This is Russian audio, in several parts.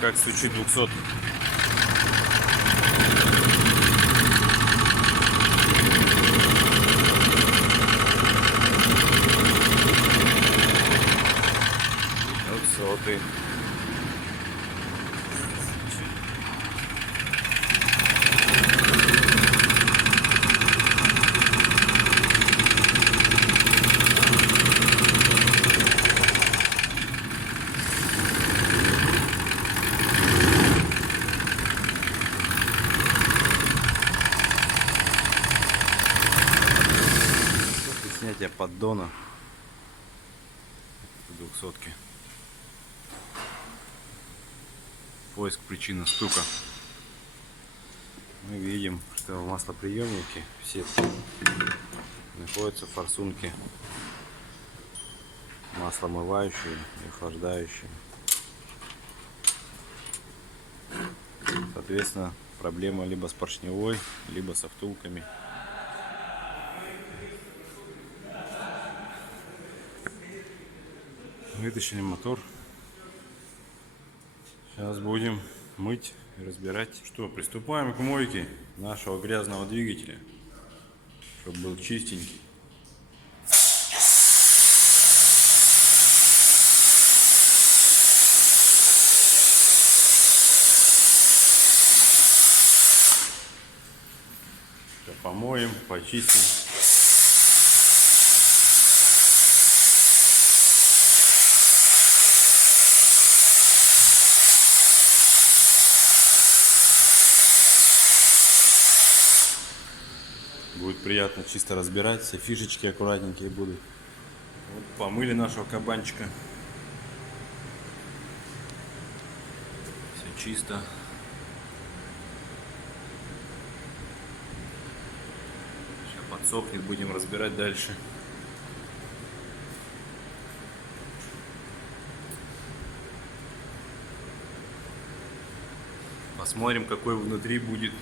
как стучит 200. Двухсотый. Снятие поддона 200-ки. Поиск причины стука. Мы видим, что в маслоприемнике все находятся форсунки маслоомывающие и охлаждающие. Соответственно, проблема либо с поршневой, либо со втулками. Вытащили мотор. Сейчас будем мыть и разбирать. Что, приступаем к мойке нашего грязного двигателя, чтобы был чистенький. Все помоем, почистим. Будет приятно чисто разбирать, все фишечки аккуратненькие будут. Вот помыли нашего кабанчика. Все чисто. Сейчас подсохнет, будем разбирать дальше. Посмотрим, какой внутри будет.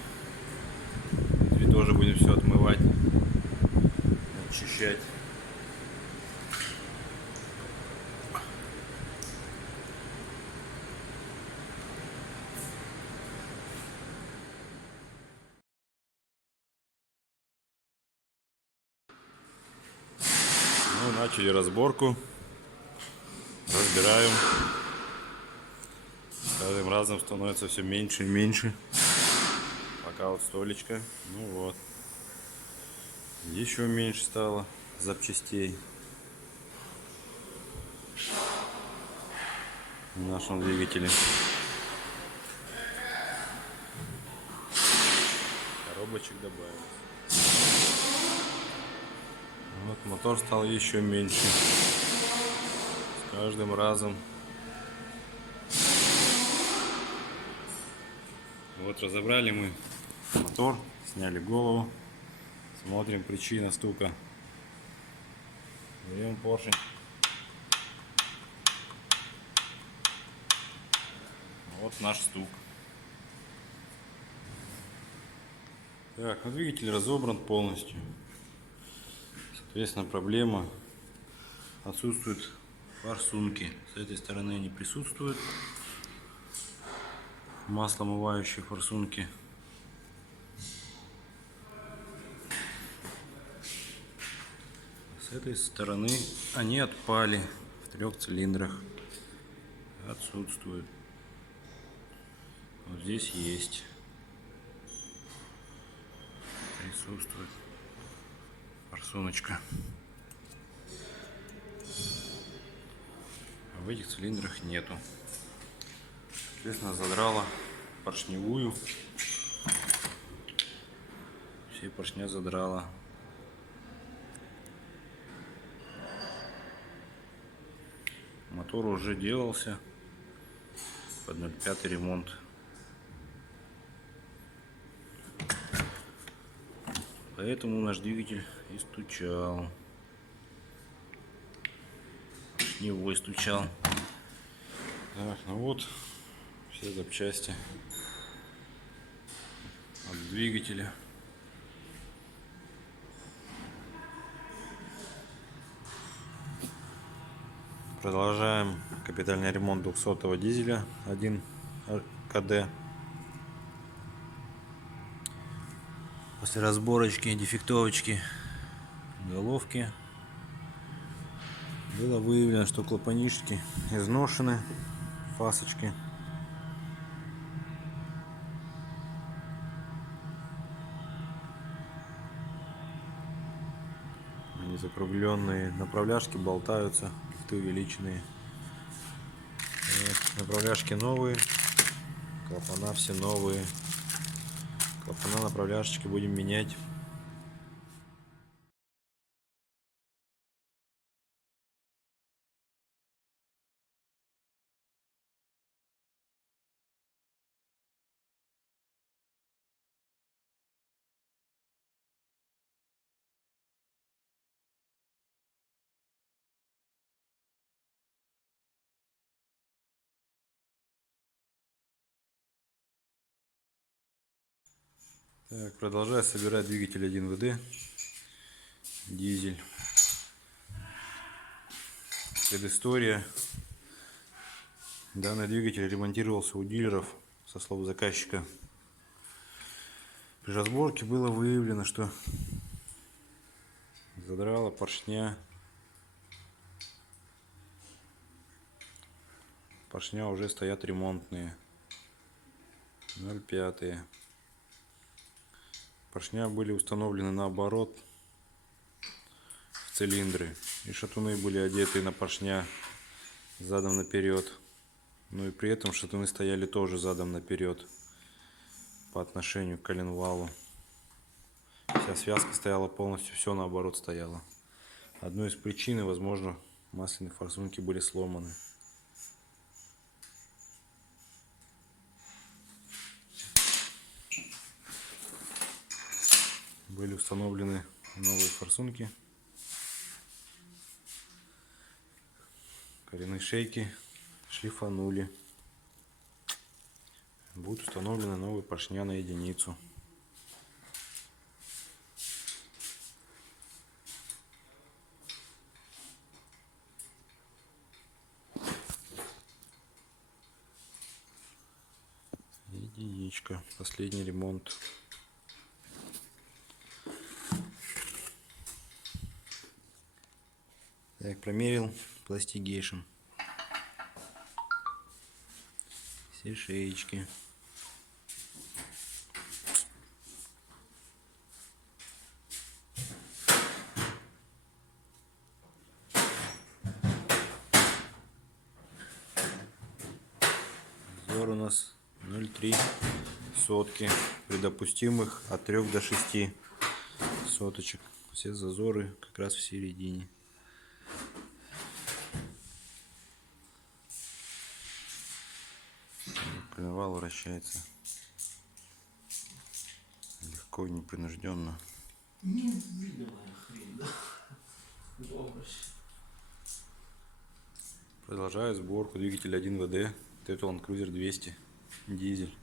И тоже будем все отмывать, очищать. Ну, начали разборку. Разбираем. С каждым разом становится все меньше и меньше. Пока вот столечко. Ну вот. Еще меньше стало запчастей в нашем двигателе. Коробочек добавилось. Вот мотор стал еще меньше. С каждым разом. Вот разобрали мы мотор, сняли голову. Смотрим причина стука. Берем поршень. Вот наш стук. Так, ну, двигатель разобран полностью. Соответственно, проблема: отсутствуют форсунки. С этой стороны они присутствуют. Маслоомывающие форсунки. С этой стороны они отпали. В 3 цилиндрах отсутствуют. Вот здесь есть. Присутствует форсуночка. А в этих цилиндрах нету. Соответственно, задрала поршневую. Все поршня задрала. Мотор уже делался под 0,5 ремонт. Поэтому наш двигатель и стучал. Поршневой стучал. Так, ну вот все запчасти от двигателя. Продолжаем капитальный ремонт 200-го дизеля 1 КД. После разборочки, дефектовочки головки было выявлено, что клапанишки изношены, фасочки. Они закругленные, направляшки болтаются, лифты увеличенные. Вот, направляшки новые, клапана все новые. Клапана, направляшечки будем менять. Так, продолжаю собирать двигатель 1ВД, дизель. Предыстория. Данный двигатель ремонтировался у дилеров, со слов заказчика. При разборке было выявлено, что задрала поршня. Поршня уже стоят ремонтные, 0,5. Поршня были установлены наоборот в цилиндры, и шатуны были одеты на поршня задом наперед. Ну и при этом шатуны стояли тоже задом наперед по отношению к коленвалу. Вся связка стояла полностью, все наоборот стояло. Одной из причин, возможно, масляные форсунки были сломаны. Были установлены новые форсунки. Коренные шейки шлифанули. Будут установлены новые поршня на единицу. Единичка. Последний ремонт. Так, промерил пластигейшн. Все шеечки. Зазор у нас 0,3 сотки. При допустимых от 3 до 6 соточек. Все зазоры как раз в середине. Коленвал вращается легко и непринужденно. Невидимая хрень, да? Продолжаю сборку двигателя 1ВД Land Cruiser 200 дизель.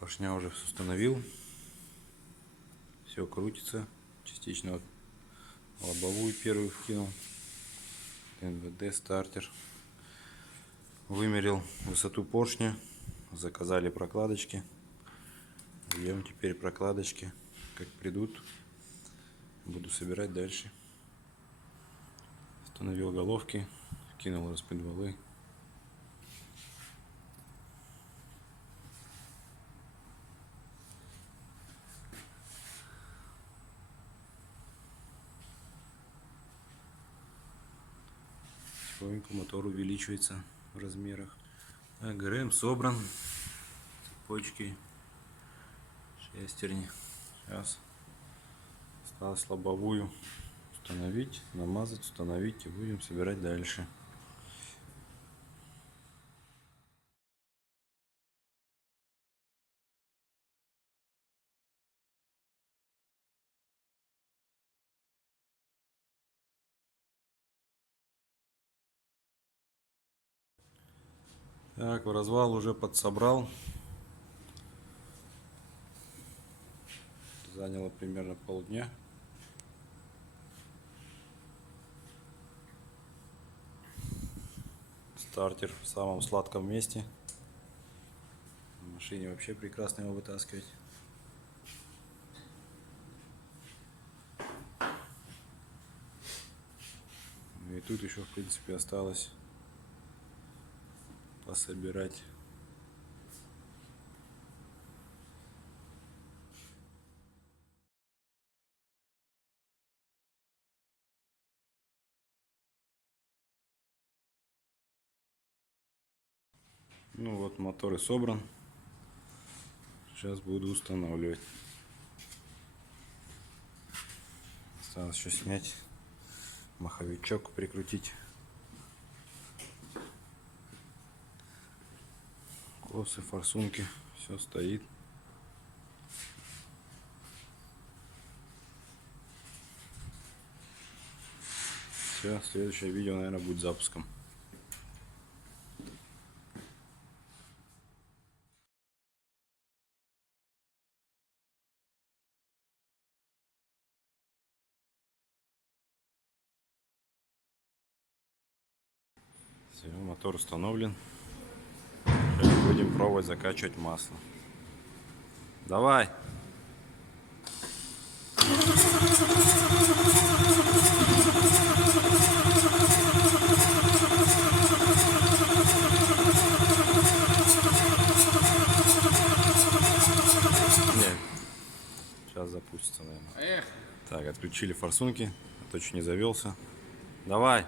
Поршня уже установил. Все крутится. Частично лобовую первую вкинул. НВД стартер. Вымерил высоту поршня. Заказали прокладочки. Ждем теперь прокладочки. Как придут, буду собирать дальше. Установил головки. Вкинул распредвалы. Потихоньку мотор увеличивается в размерах. Так, ГРМ собран. Цепочки, шестерни. Сейчас осталось лобовую установить, намазать, установить, и будем собирать дальше. Так, развал уже подсобрал. Заняло примерно полдня. Стартер в самом сладком месте. машине вообще прекрасно его вытаскивать. Ну и тут еще, в принципе, осталось пособирать. Ну вот, мотор и собран. Сейчас буду устанавливать. Осталось еще снять маховичок, прикрутить. Косы, форсунки, все стоит. Все, следующее видео, наверное, будет запуском. Все, мотор установлен. Сейчас будем пробовать закачивать масло. Давай! Нет. Сейчас запустится, наверное. Эх, Так, отключили форсунки, а то чуть не завелся. Давай!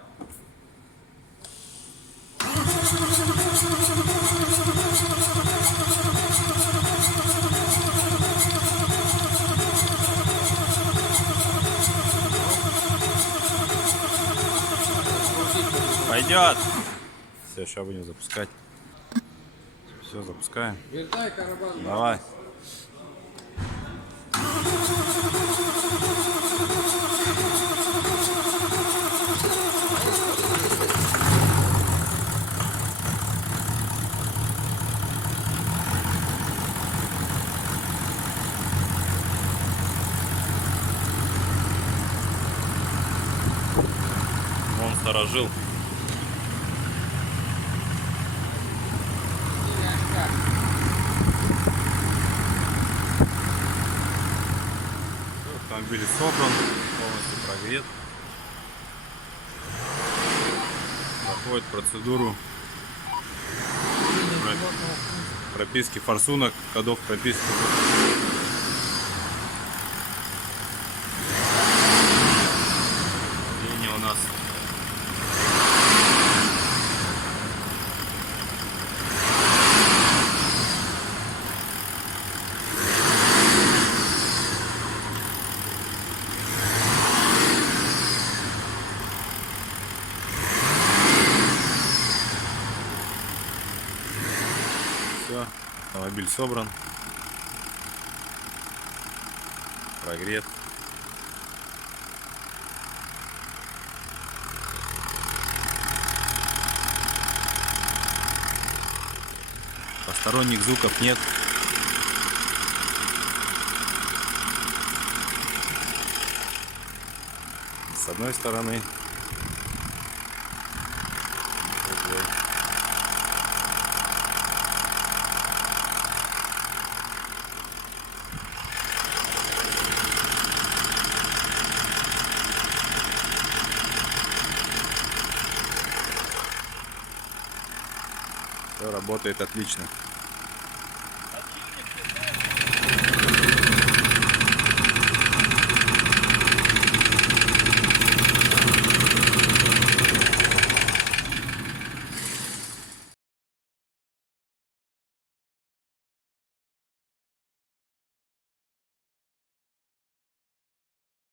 Пойдет! Все, сейчас будем запускать. Все, запускаем. вертай карабан. Давай. Он сторожил. Автомобиль собран, полностью прогрет. Проходит процедуру прописки форсунок, кодов прописки. Линия у нас все, автомобиль собран, прогрет. Посторонних звуков нет. С одной стороны. С другой. Все работает отлично.